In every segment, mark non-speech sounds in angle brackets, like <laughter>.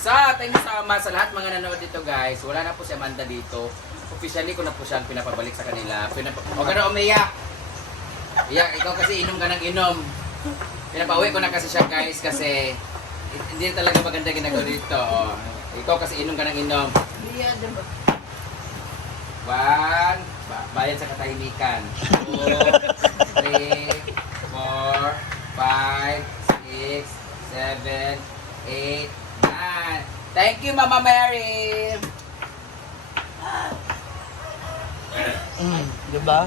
Sa ating sama sa lahat mga nanonood dito guys, wala na po si Amanda dito. Officially ko na po siyang pinapabalik sa kanila. Pinap o gano'n umiyak. Iyak, ikaw kasi inom ka ng inom. Pinapauwi ko na kasi siya guys kasi hindi talaga maganda ginagawa dito. Ikaw kasi inom ka ng inom. One, ba- bayad sa katahimikan. Two, three, four, five, six, seven, eight. Thank you, Mama Mary! Mm, di ba?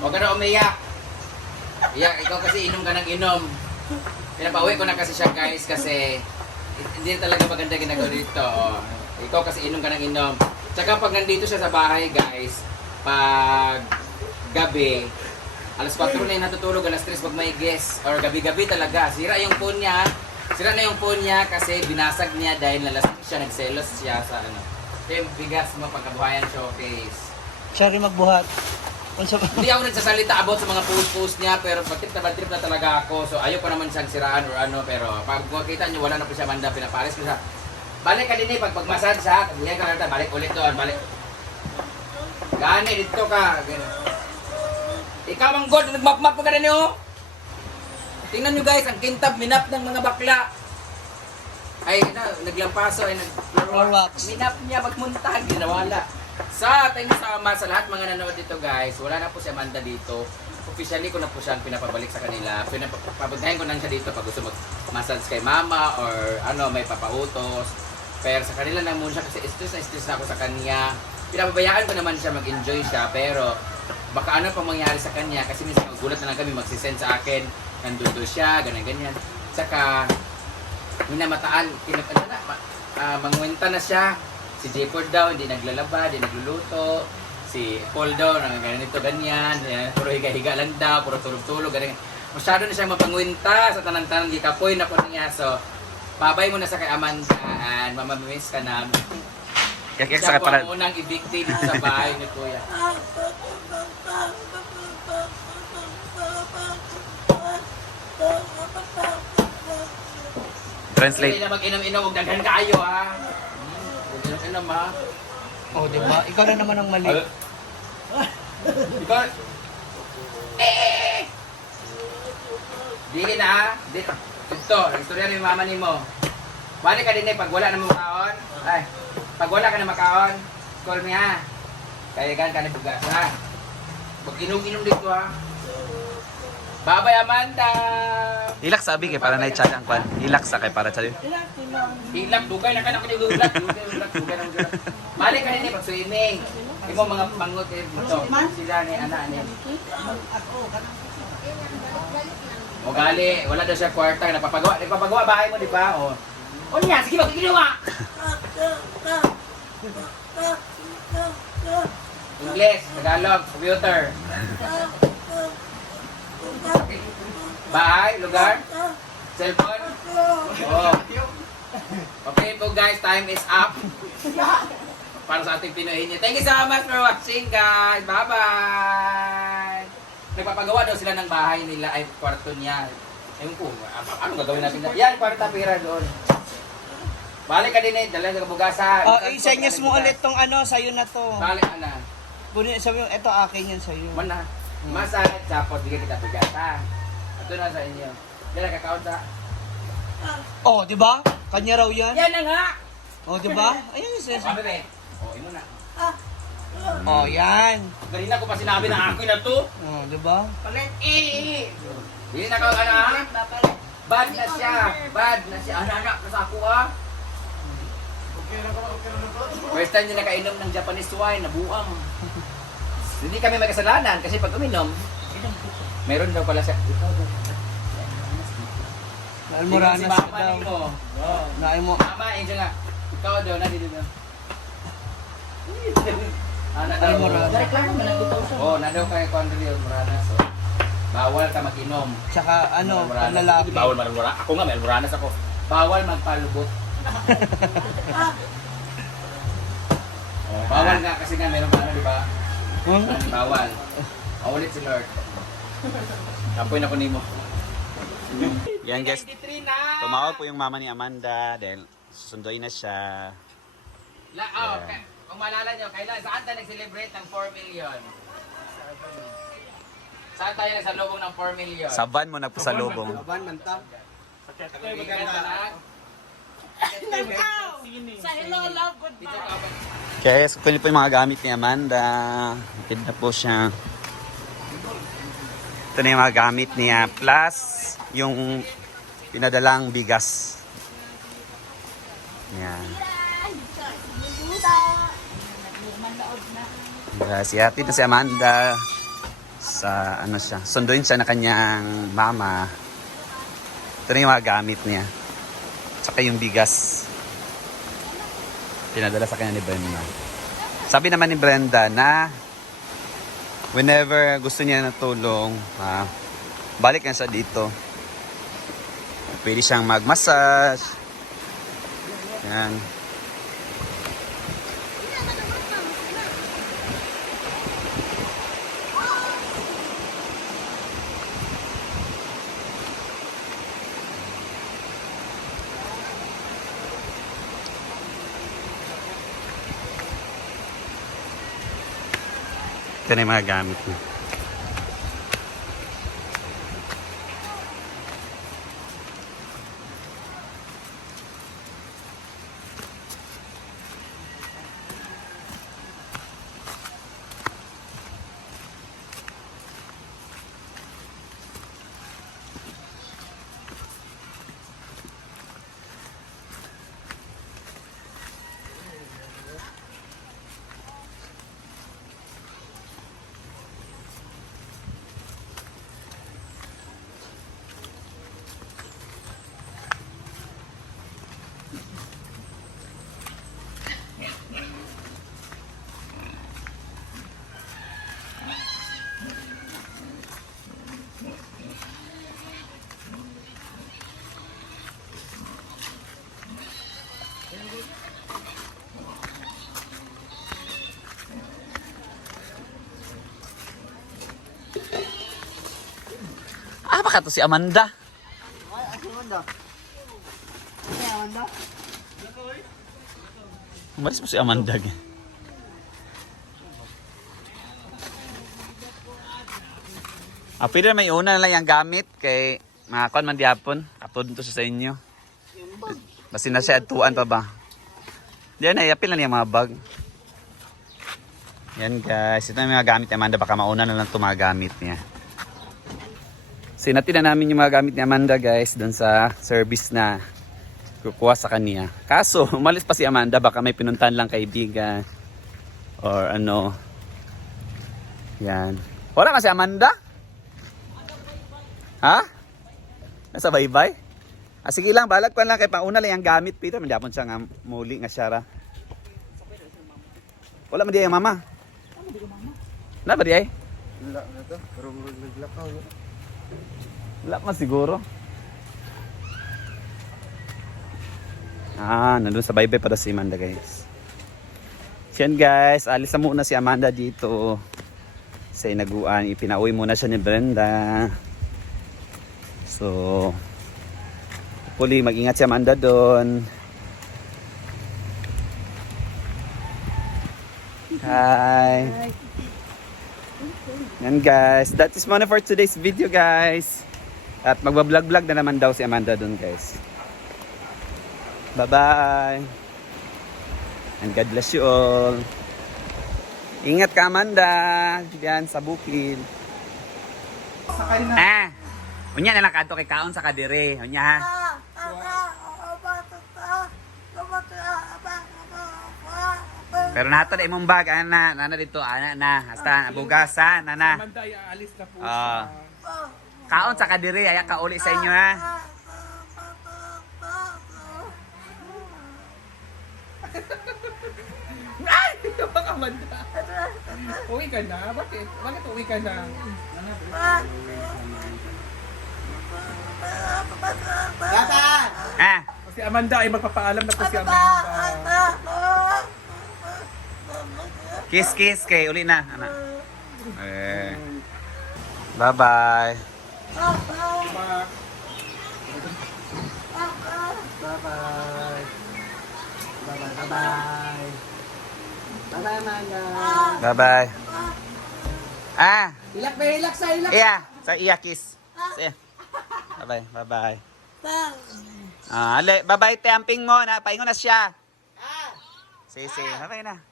Huwag ka na umiyak. Iyak, ikaw kasi inom ka ng inom. Pinapauwi ko na kasi siya guys kasi hindi talaga maganda ginagawa dito. Ikaw kasi inom ka ng inom. Tsaka pag nandito siya sa bahay guys, pag gabi, alas 4 na yung natutulog, alas 3 pag may guest, or gabi-gabi talaga, sira yung phone niya. Sira na yung phone niya kasi binasag niya dahil nalasing siya, nagselos siya sa ano. Yung bigas mo pagkabuhayan showcase. Siya rin magbuhat. Sa... Hindi ako nagsasalita about sa mga post-post niya, pero trip na bad trip na talaga ako. So ayaw ko naman siyang siraan or ano, pero pag makita niyo, wala na po siya manda, pinapalis ko siya. Balik ka din eh, pag pagmasad siya, kaguyan ka lang, balik ulit doon, balik. Gani, dito ka. Ganun. Ikaw ang god, nagmap-map ka rin oh. Tingnan nyo guys, ang kintab, minap ng mga bakla. Ay, na, naglampaso, ay nag... Minap niya magmuntag, ginawala. Sa ating sama sa lahat mga nanonood dito guys, wala na po si Amanda dito. Officially ko na po siyang pinapabalik sa kanila. Pinapabagdahin ko lang siya dito pag gusto mag-massage kay mama or ano, may papautos. Pero sa kanila lang muna siya kasi stress na stress na ako sa kanya. Pinapabayaan ko naman siya mag-enjoy siya pero baka ano pang mangyari sa kanya kasi minsan magulat na lang kami magsisend sa akin nandun doon siya, ganyan ganyan. Saka minamataan, kinap ano na, ah, mangwenta na siya. Si Jacob daw, hindi naglalaba, hindi nagluluto. Si Paul daw, nang ganito, ganyan. Yan, puro higa-higa lang daw, puro tulog-tulog, ganyan. Masyado na siyang mapangwenta sa tanan-tanan, gikapoy na po niya. So, babay mo na sa kay Amanda and mamamiss ka na. Kaya Siya sa po ang unang dito sa bahay ni Kuya. Translate. Hindi na mag-inom-inom, huwag daghan kayo ha. Huwag inom-inom ha. Oh, di ba? Ikaw na naman ang mali. Ikaw, eh! Dili na ha. Dito. Ito, istorya ni mama ni mo. Balik ka din eh, pag wala na mo makaon. Ay, pag wala ka na makaon, call me ha. Kaya gan ka na bugas ha. Huwag inom-inom dito ha. Bye-bye Amanda! Hilak sabi kay para na i-chat ang kwan. Hilak sa kay para chat. Hilak, dugay na ka na ko ni Dugay, dugay, dugay, na dugay. Balik ka eh, pag swimming. Imo mga pangot eh, ito. Sila ni anak niya. O gali, wala daw siya kwarta, napapagawa, nagpapagawa bahay mo, di ba? O, o niya, sige, magkikinawa! English, Tagalog, computer. Bahay, lugar, cellphone. Oh. Okay po guys, time is up. Para sa ating Pinoy niya. Thank you so much for watching guys. Bye-bye! Nagpapagawa daw sila ng bahay nila ay kwarto niya. Ayun po, ano, ano gagawin natin? Yan, kwarta pira doon. Balik ka din eh, dala sa kabugasan. Oh, i-senyas mo ulit tong ano, sa'yo na to. Balik ka na. Kunin, sabi mo, ito akin yan sa'yo. Mana? Masakit tapos bigyan kita bigata. Ito na sa inyo. Yan ang kakaon sa... Oh, di ba? Kanya raw yan. Yan na nga! Oh, di ba? Ayun yung Oh, sinasabi. bebe. Oh, imo na. Oh, yan. Kanina ko pa sinabi na ako na to. Oh, di ba? Palit eh! Hindi na ka ano ha? Bad na siya! Bad na siya! Ano anak, nasa ako ah! First time niya nakainom ng Japanese wine, nabuang. Hindi kami may kasalanan kasi pag uminom, meron daw pala siya. Almoranas si ka mama daw. ni mo. Oh. Naay mo. Mama, eh nga. Ikaw daw, na dito daw. Daw? Almoranas. Reklamo mo na <laughs> Oh, na daw kay Condoli Almoranas. So, bawal ka mag-inom. Tsaka ano, ang lalaki. Bawal mag-Almoranas. Ako nga, may Almoranas ako. Bawal magpalubot. <laughs> oh, bawal nga kasi nga meron ano, di ba? Hmm? Bawal. Maulit si Lord. Kapoy na ko nimo. Yan guys, 93 na! tumawag po yung mama ni Amanda dahil susunduin na siya. La, oh, Yeah. ka- kung maalala nyo, kailan, saan tayo nag-celebrate ng 4 million? Saan tayo nagsalubong ng 4 million? Sa van mo nagpasalubong. Aban man ta. Kaibigan ka na? Sa hello, love, goodbye. ka ba? Guys, kunin po yung mga gamit ni Amanda. Hatid na po siya. Ito na yung mga gamit niya. Plus, yung pinadalang bigas. Yan. Guys, ihatid na si Amanda sa ano siya. Sunduin siya na kanyang mama. Ito na yung mga gamit niya. Tsaka yung bigas. Pinadala sa kanya ni Brenda. Sabi naman ni Brenda na whenever gusto niya ng tulong, ah, balik na siya dito. Pwede siyang mag-massage. Yan. Ito na yung mga gamit niya. Ah, baka to si Amanda. Da? Umalis po si Amanda. Ah, pwede na may una na lang yung gamit kay mga kon man diapon. Upload to sa inyo. Basta na siya atuan pa ba? Diyan na, yapil na niya mga bag. Yan guys, ito yung mga gamit ni Amanda. Baka mauna na lang ito mga gamit niya. Sinati na namin yung mga gamit ni Amanda guys doon sa service na kukuha sa kanya. Kaso, <laughs> umalis pa si Amanda, baka may pinuntahan lang kaibigan. Or ano. Yan. Wala ka si Amanda? Ha? Nasa baybay? Ah, sige lang, balag pa lang kay pauna lang yung gamit. Peter, mandapon siya nga muli nga siya ra. Wala man di yung mama. Wala ba di ay? Wala na to. Pero no? Wala pa siguro. Ah, nandun sa baybay para si Amanda guys. Yan guys, alis na muna si Amanda dito sa inaguan. Ipinauwi muna siya ni Brenda. So, hopefully mag-ingat si Amanda doon. Hi. Yan guys, that is muna for today's video guys. At magbablog-vlog na naman daw si Amanda doon guys. Bye-bye. And God bless you all. Ingat ka Amanda. Diyan sa bukid. Ah. Unya na lang kadto kay kaon sa kadire. Unya ha. Pero nato na imong bag ana, nana dito ana na. Hasta bugasan ana. Amanda, aalis na po Ah. siya. Kaon sa kadire, aya ka uli sa inyo ha. <laughs> Ay! Baka Amanda. Uwi ka na? Bakit? Bakit uwi ka na? Yata! Ha? Si Amanda ay magpapaalam na po si Amanda. Kiss kiss kay uli na ana. Eh. Bye bye. Ma. Bye-bye. Bye-bye, bye-bye. Bye-bye, Amanda. Bye-bye. Ah, Hilak ba, hilak sa hilak. iya. Sa iya kiss. Sige. Bye-bye. Bye-bye. Ah, ale, bye-bye te amping mo na. Paingon na siya. Sige, sige. Bye-bye na.